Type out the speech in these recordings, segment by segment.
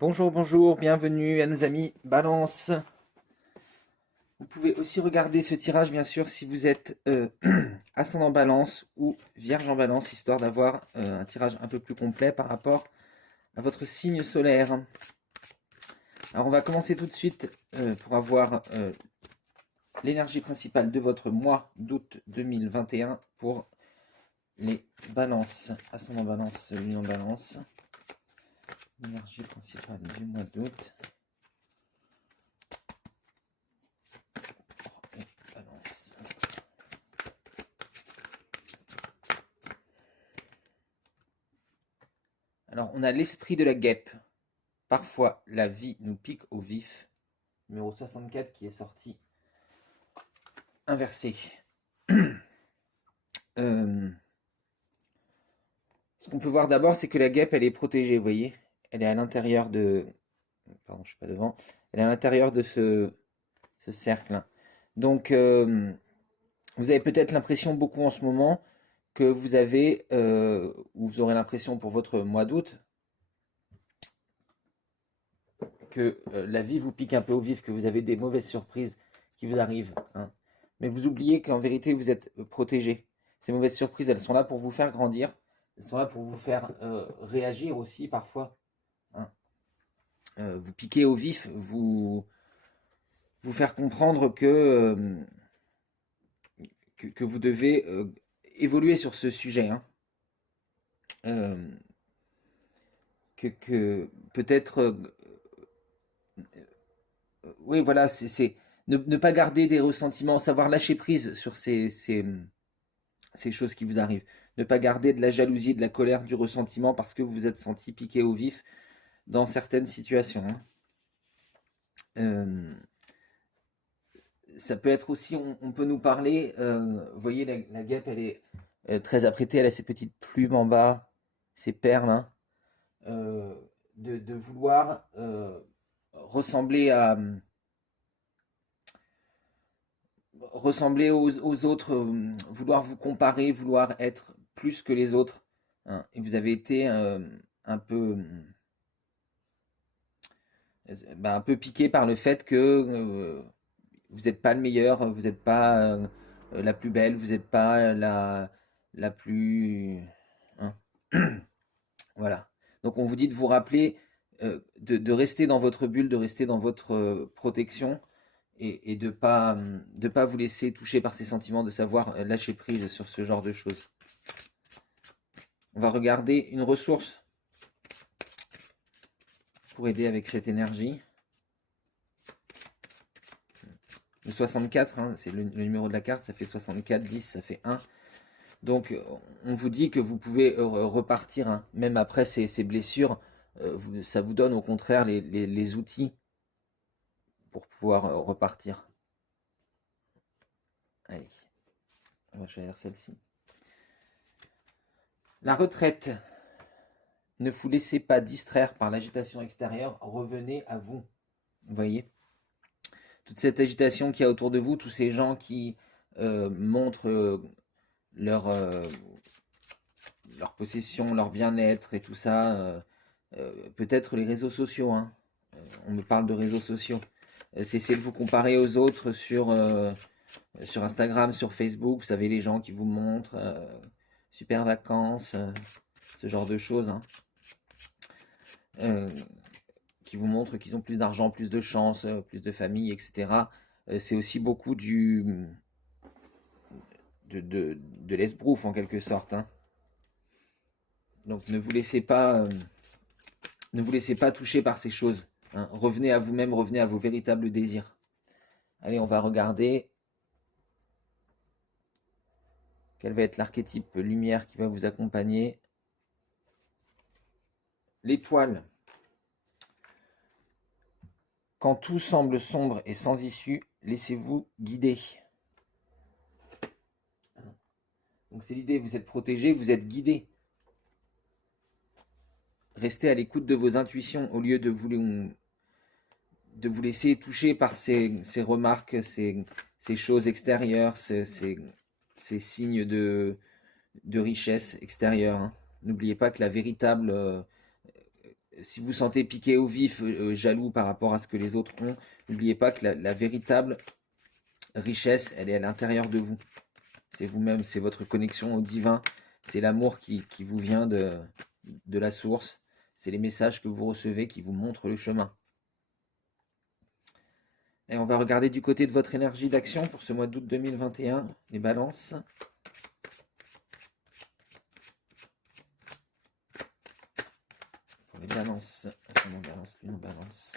Bonjour, bonjour, bienvenue à nos amis Balance. Vous pouvez aussi regarder ce tirage, bien sûr, si vous êtes ascendant Balance ou Vierge en Balance, histoire d'avoir un tirage un peu plus complet par rapport à votre signe solaire. Alors, on va commencer tout de suite pour avoir l'énergie principale de votre mois d'août 2021 pour les Balances. Ascendant Balance, Lune en Balance. L'énergie principale du mois d'août. Balance. Alors, on a l'esprit de la guêpe. Parfois, la vie nous pique au vif. Numéro 64 qui est sorti inversé. Euh, Ce qu'on peut voir d'abord, c'est que la guêpe, elle est protégée, vous voyez. Elle est à l'intérieur de... Pardon, je suis pas devant. Elle est à l'intérieur de ce cercle. Donc, vous avez peut-être l'impression beaucoup en ce moment que vous avez, ou vous aurez l'impression pour votre mois d'août, que la vie vous pique un peu au vif, que vous avez des mauvaises surprises qui vous arrivent, hein. Mais vous oubliez qu'en vérité, vous êtes protégé. Ces mauvaises surprises, elles sont là pour vous faire grandir. Elles sont là pour vous faire réagir aussi parfois, hein. Vous piquer au vif, vous faire comprendre que vous devez évoluer sur ce sujet, hein. Euh, que peut-être oui, voilà, c'est ne pas garder des ressentiments, savoir lâcher prise sur ces choses qui vous arrivent. Ne pas garder de la jalousie, de la colère, du ressentiment parce que vous vous êtes senti piqué au vif dans certaines situations, hein. Euh, Ça peut être aussi, on peut nous parler, vous voyez, la guêpe, elle est très apprêtée, elle a ses petites plumes en bas, ses perles, hein, euh, de vouloir ressembler aux autres, vouloir vous comparer, vouloir être plus que les autres, hein. Et vous avez été un peu, un peu piqué par le fait que vous n'êtes pas le meilleur, vous n'êtes pas la plus belle, vous n'êtes pas la plus... hein. Voilà. Donc on vous dit de vous rappeler de rester dans votre bulle, de rester dans votre protection et de pas vous laisser toucher par ces sentiments, de savoir lâcher prise sur ce genre de choses. On va regarder une ressource pour aider avec cette énergie. Le 64, hein, c'est le numéro de la carte, ça fait 64, 10, ça fait 1. Donc on vous dit que vous pouvez repartir, hein, même après ces blessures. Ça vous donne au contraire les outils pour pouvoir repartir. Allez, on va choisir celle-ci. La retraite. Ne vous laissez pas distraire par l'agitation extérieure, revenez à vous. Vous voyez, toute cette agitation qu'il y a autour de vous, tous ces gens qui montrent leur, euh, leur possession, leur bien-être et tout ça, peut-être les réseaux sociaux, hein. On me parle de réseaux sociaux. C'est de vous comparer aux autres sur Instagram, sur Facebook. Vous savez, les gens qui vous montrent super vacances, ce genre de choses, hein. Euh, qui vous montrent qu'ils ont plus d'argent, plus de chance, plus de famille, etc. C'est aussi beaucoup de l'esbrouf en quelque sorte, hein. Donc ne vous laissez pas toucher par ces choses, hein. Revenez à vous-même, revenez à vos véritables désirs. Allez, on va regarder quel va être l'archétype lumière qui va vous accompagner. L'étoile. Quand tout semble sombre et sans issue, laissez-vous guider. Donc c'est l'idée, vous êtes protégé, vous êtes guidé. Restez à l'écoute de vos intuitions au lieu de vous laisser toucher par ces remarques, ces choses extérieures, ces signes de richesse extérieure, hein. N'oubliez pas que la véritable si vous sentez piqué au vif, jaloux par rapport à ce que les autres ont, n'oubliez pas que la véritable richesse, elle est à l'intérieur de vous. C'est vous-même, c'est votre connexion au divin, c'est l'amour qui vous vient de la source, c'est les messages que vous recevez qui vous montrent le chemin. Et on va regarder du côté de votre énergie d'action pour ce mois d'août 2021, les balances. Pour les balances, ascendant balance, lune en balance,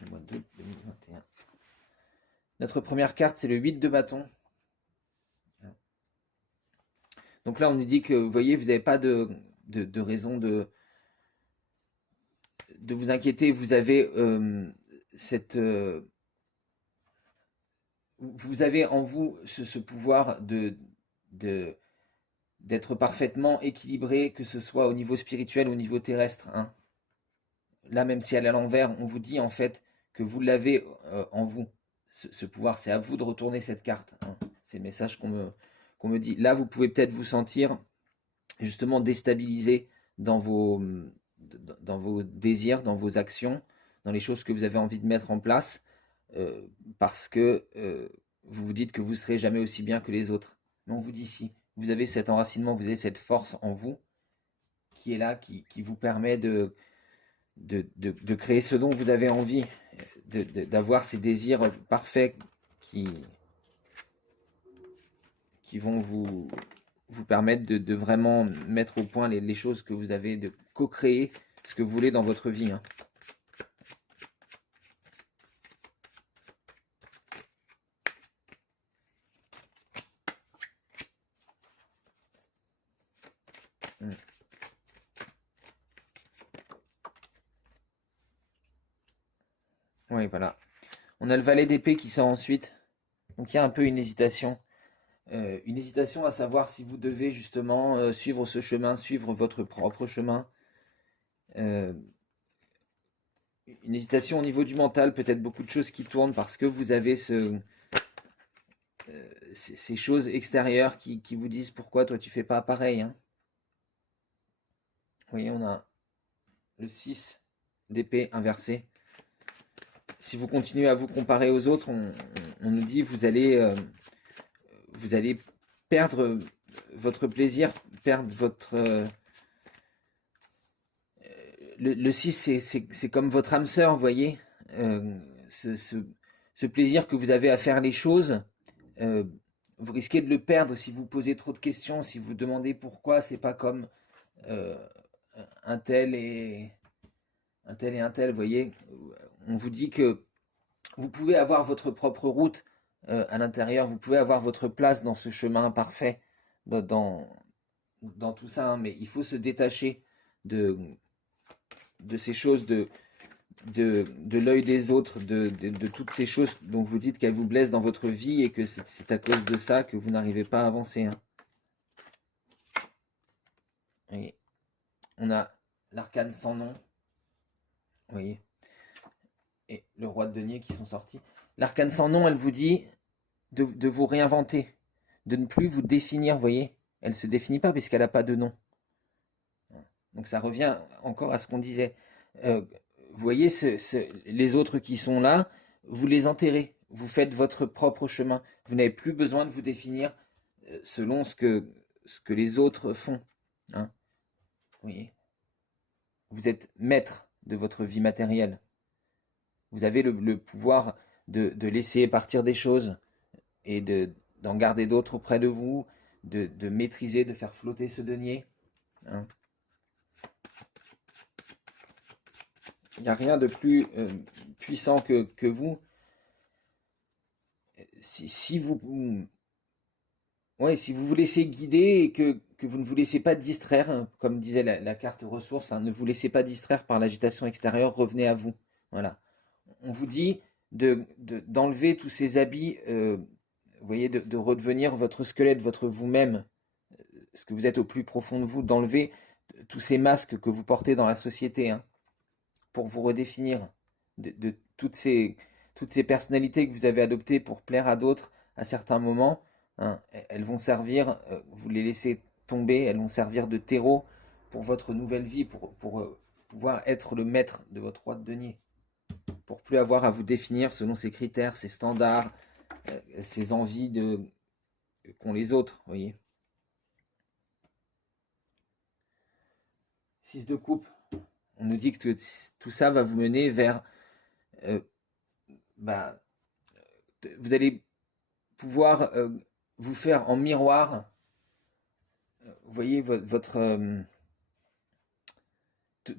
le mois d'août 2021. Notre première carte, c'est le 8 de bâton. Donc là, on nous dit que, vous voyez, vous n'avez pas de raison de vous inquiéter. Vous avez vous avez en vous ce pouvoir d'être parfaitement équilibré, que ce soit au niveau spirituel ou au niveau terrestre. Hein. Là, même si elle est à l'envers, on vous dit en fait que vous l'avez en vous. Ce pouvoir, c'est à vous de retourner cette carte. Hein. C'est le message qu'on me dit. Là, vous pouvez peut-être vous sentir justement déstabilisé dans vos désirs, dans vos actions, dans les choses que vous avez envie de mettre en place, parce que vous vous dites que vous ne serez jamais aussi bien que les autres. Mais on vous dit si, vous avez cet enracinement, vous avez cette force en vous qui est là, qui vous permet de créer ce dont vous avez envie, d'avoir ces désirs parfaits qui vont vous permettre de vraiment mettre au point les choses que vous avez, de co-créer ce que vous voulez dans votre vie. Hein. Oui, voilà. On a le valet d'épée qui sort ensuite. Donc il y a un peu une hésitation. Une hésitation à savoir si vous devez justement suivre ce chemin, suivre votre propre chemin. Une hésitation au niveau du mental, peut-être beaucoup de choses qui tournent parce que vous avez ces choses extérieures qui vous disent pourquoi toi tu fais pas pareil. Hein. Vous voyez, on a le 6 d'épée inversé. Si vous continuez à vous comparer aux autres, on nous dit vous allez perdre votre plaisir, perdre votre... le 6, c'est comme votre âme sœur, vous voyez. Ce plaisir que vous avez à faire les choses, vous risquez de le perdre si vous posez trop de questions, si vous demandez pourquoi c'est pas comme un tel et un tel, vous voyez. On vous dit que vous pouvez avoir votre propre route à l'intérieur, vous pouvez avoir votre place dans ce chemin parfait, dans tout ça, hein, mais il faut se détacher de ces choses, de l'œil des autres, de toutes ces choses dont vous dites qu'elles vous blessent dans votre vie et que c'est à cause de ça que vous n'arrivez pas à avancer. Hein. Et on a l'arcane sans nom, vous voyez, et le roi de denier qui sont sortis. L'arcane sans nom, elle vous dit de vous réinventer, de ne plus vous définir, vous voyez. Elle ne se définit pas puisqu'elle n'a pas de nom. Donc ça revient encore à ce qu'on disait. Vous voyez, les autres qui sont là, vous les enterrez. Vous faites votre propre chemin. Vous n'avez plus besoin de vous définir selon ce que les autres font. Hein. Vous voyez. Vous êtes maître de votre vie matérielle. Vous avez le pouvoir de laisser partir des choses et d'en garder d'autres auprès de vous, de maîtriser, de faire flotter ce denier. Hein. Il n'y a rien de plus puissant que vous. Si vous vous laissez guider et que vous ne vous laissez pas distraire, hein, comme disait la carte ressources, hein, ne vous laissez pas distraire par l'agitation extérieure, revenez à vous. Voilà. On vous dit d'enlever tous ces habits, vous voyez, de redevenir votre squelette, votre vous-même, ce que vous êtes au plus profond de vous, d'enlever tous ces masques que vous portez dans la société, hein, pour vous redéfinir de toutes ces personnalités que vous avez adoptées pour plaire à d'autres à certains moments. Hein, elles vont servir, vous les laissez tomber, elles vont servir de terreau pour votre nouvelle vie, pour pouvoir être le maître de votre roi de denier, pour plus avoir à vous définir selon ces critères, ces standards, ces envies qu'ont les autres, vous voyez. 6 de coupe, on nous dit que tout ça va vous mener vers... euh, bah, vous allez pouvoir vous faire en miroir, vous voyez,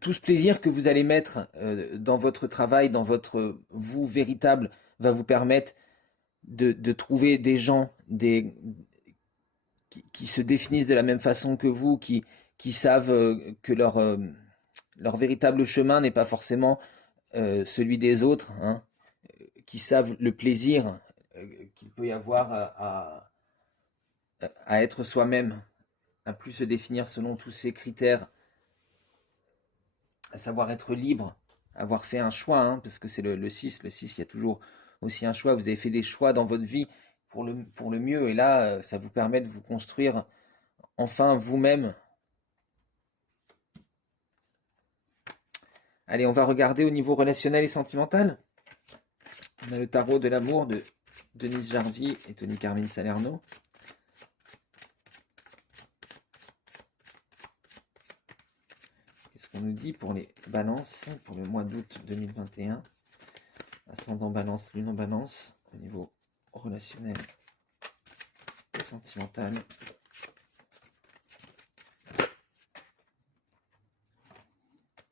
tout ce plaisir que vous allez mettre dans votre travail, dans votre vous véritable, va vous permettre de trouver des gens qui se définissent de la même façon que vous, qui savent que leur véritable chemin n'est pas forcément celui des autres, hein, qui savent le plaisir qu'il peut y avoir à être soi-même, à plus se définir selon tous ces critères, à savoir être libre, avoir fait un choix, hein, parce que c'est le 6, il y a toujours aussi un choix, vous avez fait des choix dans votre vie pour le mieux, et là, ça vous permet de vous construire enfin vous-même. Allez, on va regarder au niveau relationnel et sentimental. On a le tarot de l'amour de Denise Jarvie et Tony Carmine Salerno. Qu'est-ce qu'on nous dit pour les balances pour le mois d'août 2021? Ascendant balance, lune en balance, au niveau relationnel et sentimental.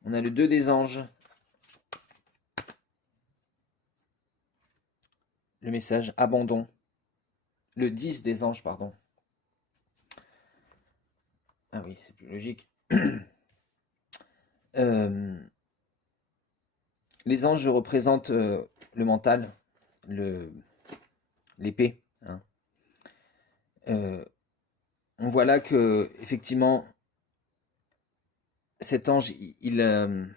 On a le 2 des anges. Le message abandon. Le 10 des anges, pardon. Ah oui, c'est plus logique. Les anges représentent le mental, l'épée. Hein. On voit là que, effectivement, cet ange, vous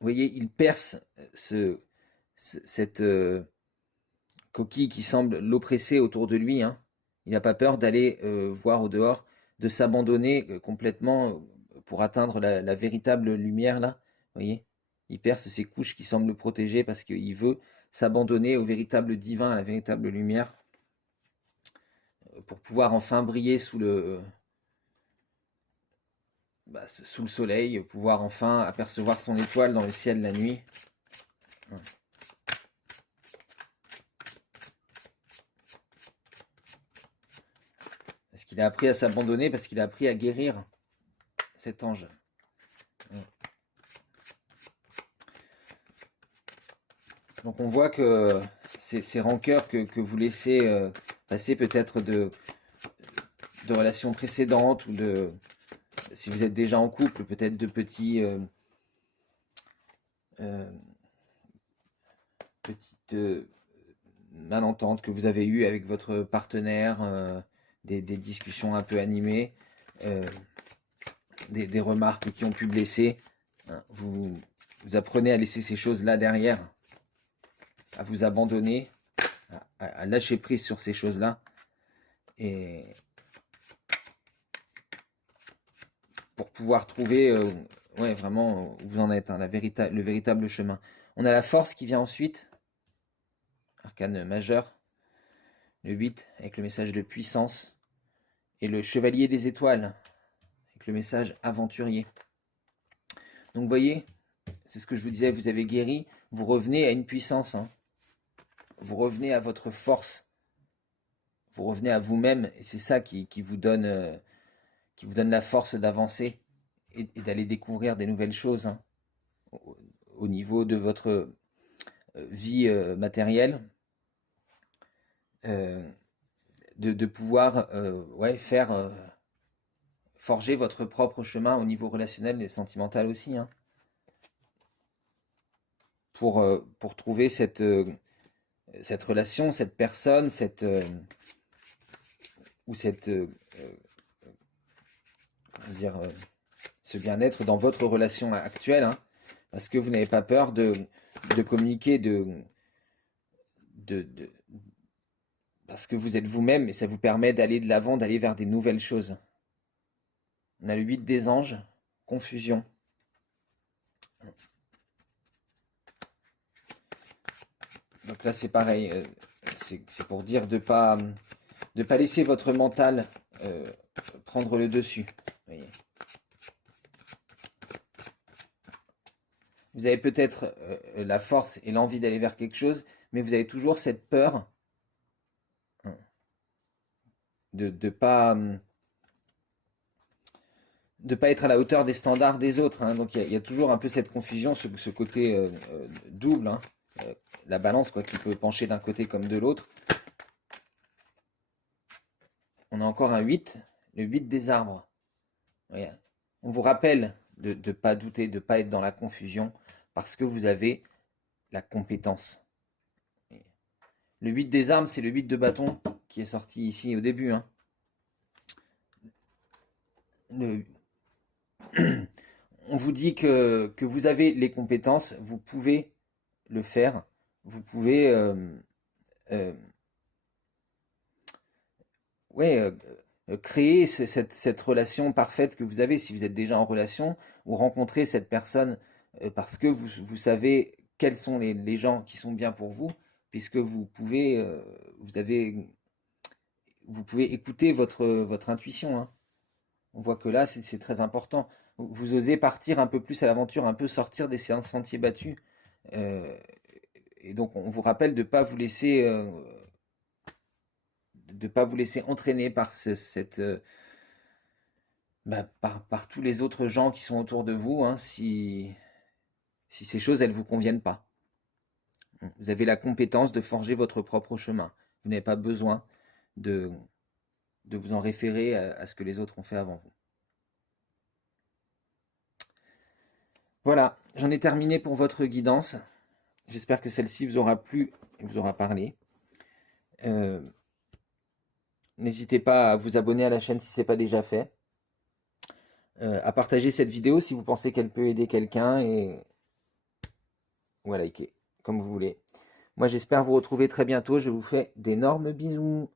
voyez, il perce cette coquille qui semble l'oppresser autour de lui. Hein. Il n'a pas peur d'aller voir au dehors, de s'abandonner complètement pour atteindre la véritable lumière, là. Vous voyez, il perce ces couches qui semblent le protéger parce qu'il veut s'abandonner au véritable divin, à la véritable lumière, pour pouvoir enfin briller sous le soleil, pouvoir enfin apercevoir son étoile dans le ciel la nuit. Parce qu'il a appris à s'abandonner, parce qu'il a appris à guérir cet ange. Donc on voit que ces rancœurs que vous laissez passer peut-être de relations précédentes ou si vous êtes déjà en couple, peut-être de petites malententes que vous avez eues avec votre partenaire, des discussions un peu animées, des remarques qui ont pu blesser. Hein, vous apprenez à laisser ces choses-là derrière, à vous abandonner, à lâcher prise sur ces choses-là, et pour pouvoir trouver vraiment où vous en êtes, hein, le véritable chemin. On a la force qui vient ensuite, arcane majeur, le 8 avec le message de puissance, et le chevalier des étoiles avec le message aventurier. Donc vous voyez, c'est ce que je vous disais, vous avez guéri, vous revenez à une puissance, hein. Vous revenez à votre force, vous revenez à vous-même, et c'est ça qui vous donne la force d'avancer et d'aller découvrir des nouvelles choses, hein, au niveau de votre vie matérielle, de pouvoir faire forger votre propre chemin au niveau relationnel et sentimental aussi, hein, pour trouver cette relation, cette personne, ce bien-être dans votre relation actuelle, hein, parce que vous n'avez pas peur de communiquer, parce que vous êtes vous-même et ça vous permet d'aller de l'avant, d'aller vers des nouvelles choses. On a le 8 des anges, confusion. là, c'est pareil. C'est pour dire de pas laisser votre mental prendre le dessus. Voyez. Vous avez peut-être la force et l'envie d'aller vers quelque chose, mais vous avez toujours cette peur de ne pas être à la hauteur des standards des autres. Hein. Donc il y a toujours un peu cette confusion, ce côté double, hein. La balance quoi, qui peut pencher d'un côté comme de l'autre. On a encore un 8, le 8 des arbres. Voyez. On vous rappelle de ne pas douter, de ne pas être dans la confusion, parce que vous avez la compétence. Le 8 des armes, c'est le 8 de bâton qui est sorti ici au début. Hein. On vous dit que vous avez les compétences, vous pouvez le faire, vous pouvez créer cette relation parfaite que vous avez si vous êtes déjà en relation, ou rencontrer cette personne parce que vous savez quels sont les gens qui sont bien pour vous, puisque vous pouvez écouter votre intuition. Hein. On voit que là, c'est très important. Vous osez partir un peu plus à l'aventure, un peu sortir des sentiers battus. Euh, et donc, on vous rappelle de ne pas vous laisser, entraîner par par tous les autres gens qui sont autour de vous, hein, si ces choses, elles ne vous conviennent pas. Vous avez la compétence de forger votre propre chemin. Vous n'avez pas besoin de vous en référer à ce que les autres ont fait avant vous. Voilà, j'en ai terminé pour votre guidance. J'espère que celle-ci vous aura plu et vous aura parlé. N'hésitez pas à vous abonner à la chaîne si ce n'est pas déjà fait. À partager cette vidéo si vous pensez qu'elle peut aider quelqu'un ou à liker, comme vous voulez. Moi, j'espère vous retrouver très bientôt. Je vous fais d'énormes bisous.